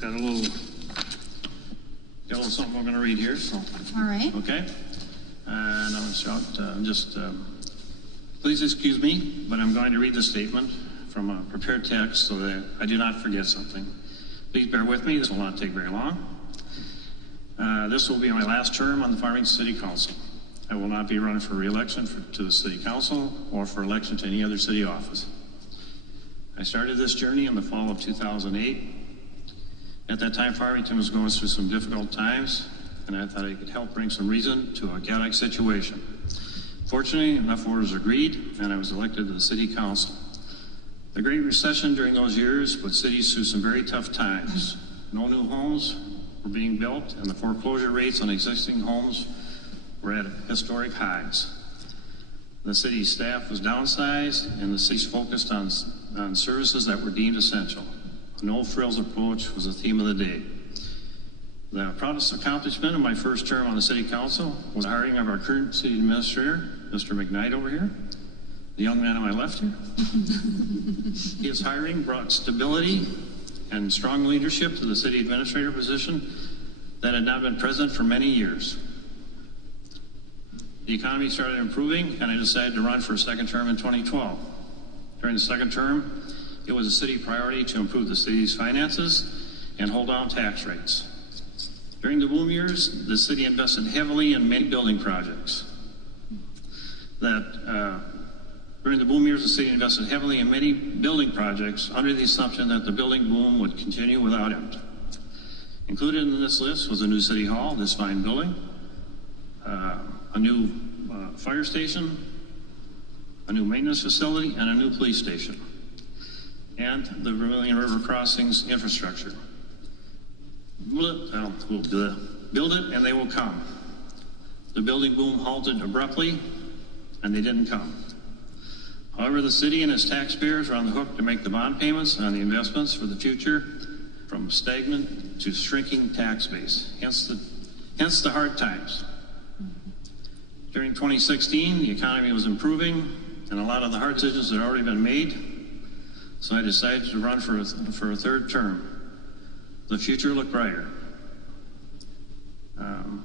got a little something I'm going to read here. So. All right. Okay. And I'll shout, please excuse me, but I'm going to read the statement from a prepared text so that I do not forget something. Please bear with me. This will not take very long. This will be my last term on the Farmington City Council. I will not be running for re-election to the City Council or for election to any other city office. I started this journey in the fall of 2008. At that time, Farmington was going through some difficult times, and I thought I could help bring some reason to a chaotic situation. Fortunately, enough voters agreed, and I was elected to the City Council. The Great Recession during those years put cities through some very tough times. No new homes were being built, and the foreclosure rates on existing homes were at historic highs. The city's staff was downsized, and the city's focused on services that were deemed essential. A no-frills approach was the theme of the day. The proudest accomplishment of my first term on the City Council was the hiring of our current city administrator, Mr. McKnight over here, the young man on my left here. His hiring brought stability and strong leadership to the city administrator position that had not been present for many years. The economy started improving, and I decided to run for a second term in 2012. During the second term, it was a city priority to improve the city's finances and hold down tax rates. During the boom years, the city invested heavily in many building projects. During the boom years, the city invested heavily in many building projects under the assumption that the building boom would continue without end. Included in this list was a new city hall, this fine building, a new fire station, a new maintenance facility, and a new police station, and the Vermilion River Crossings infrastructure. Build it and they will come. The building boom halted abruptly, and they didn't come. However, the city and its taxpayers are on the hook to make the bond payments on the investments for the future from stagnant to shrinking tax base, hence the hard times. During 2016, the economy was improving, and a lot of the hard decisions had already been made, so I decided to run for a third term. The future looked brighter.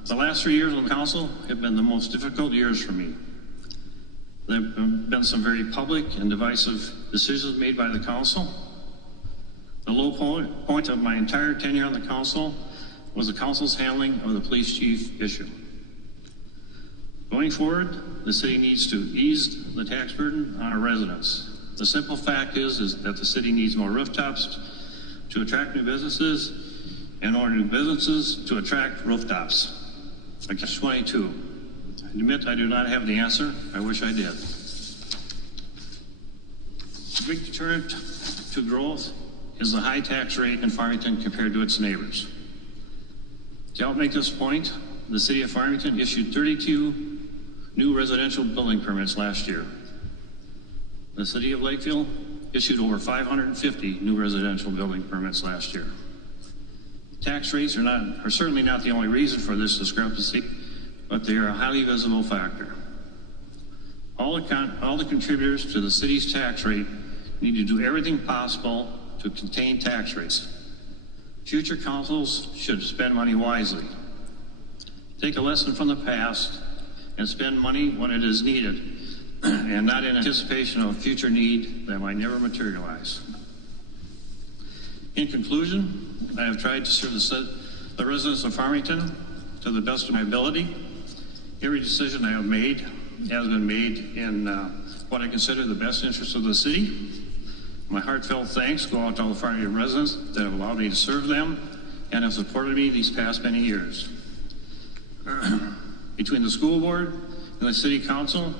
The last 3 years on the council have been the most difficult years for me. There have been some very public and divisive decisions made by the council. The low point of my entire tenure on the council was the council's handling of the police chief issue. Going forward, the city needs to ease the tax burden on our residents. The simple fact is that the city needs more rooftops to attract new businesses, and more new businesses to attract rooftops. I guess 22. I admit I do not have the answer. I wish I did. The big deterrent to growth is the high tax rate in Farmington compared to its neighbors. To help make this point, the city of Farmington issued 32 new residential building permits last year. The city of Lakeville issued over 550 new residential building permits last year. Tax rates are certainly not the only reason for this discrepancy, but they are a highly visible factor. All the contributors to the city's tax rate need to do everything possible to contain tax rates. Future councils should spend money wisely. Take a lesson from the past and spend money when it is needed and not in anticipation of a future need that might never materialize. In conclusion, I have tried to serve the residents of Farmington to the best of my ability. Every decision I have made has been made in what I consider the best interest of the city. My heartfelt thanks go out to all the Farmington residents that have allowed me to serve them and have supported me these past many years. Between the school board and the city council,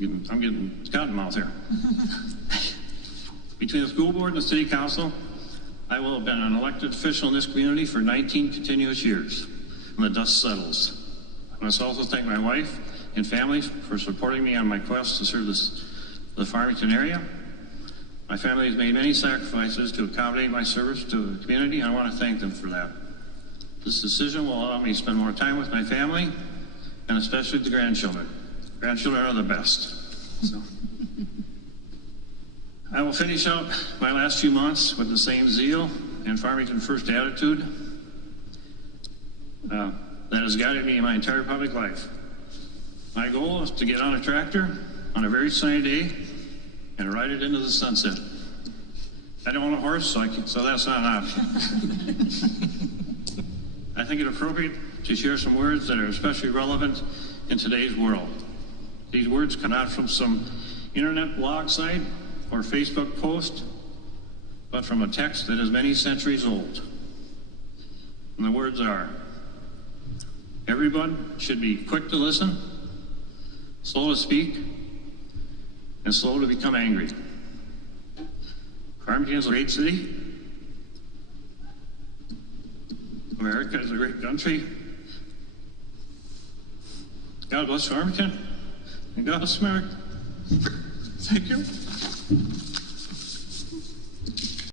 I'm getting cottonmouth here. Between the school board and the city council, I will have been an elected official in this community for 19 continuous years when the dust settles. I must also thank my wife and family for supporting me on my quest to serve the Farmington area. My family has made many sacrifices to accommodate my service to the community, and I want to thank them for that. This decision will allow me to spend more time with my family, and especially the grandchildren. Grandchildren are the best. So. I will finish out my last few months with the same zeal and Farmington first attitude that has guided me in my entire public life. My goal is to get on a tractor on a very sunny day and ride it into the sunset. I don't own a horse, so that's not an option. I think it appropriate to share some words that are especially relevant in today's world. These words come not from some internet blog site or Facebook post, but from a text that is many centuries old. And the words are, everyone should be quick to listen, slow to speak, and slow to become angry. Farmington is a great city. America is a great country. God bless Farmington, and God bless America. Thank you.